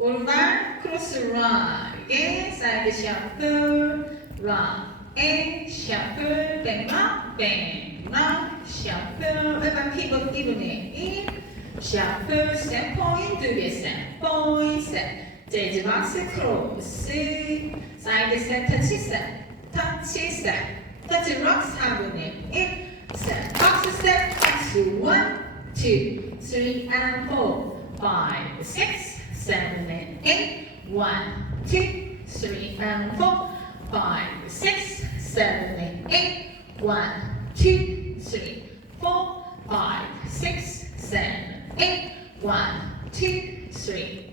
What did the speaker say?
오른발 크로스 락, 이게 사이드 셔플 락, 셔플 백락, 백락, 셔플 왼발 피벗 기분에 인, 셔플 스텝 포인트 두 개 스텝 포인트 스텝 재즈 박스 크로스 사이드 스텝 터치 스텝 터치 스텝 터치 락 4분의 1 스텝 박스 스텝 박스 1, 2, 3 and 4, 5, 6 7 and 8, 1, 2, 3 and 4, 5, 6, 7 and 8, 1, 2, 3, 4, 5, 6, 7, 8, 1, 2, 3,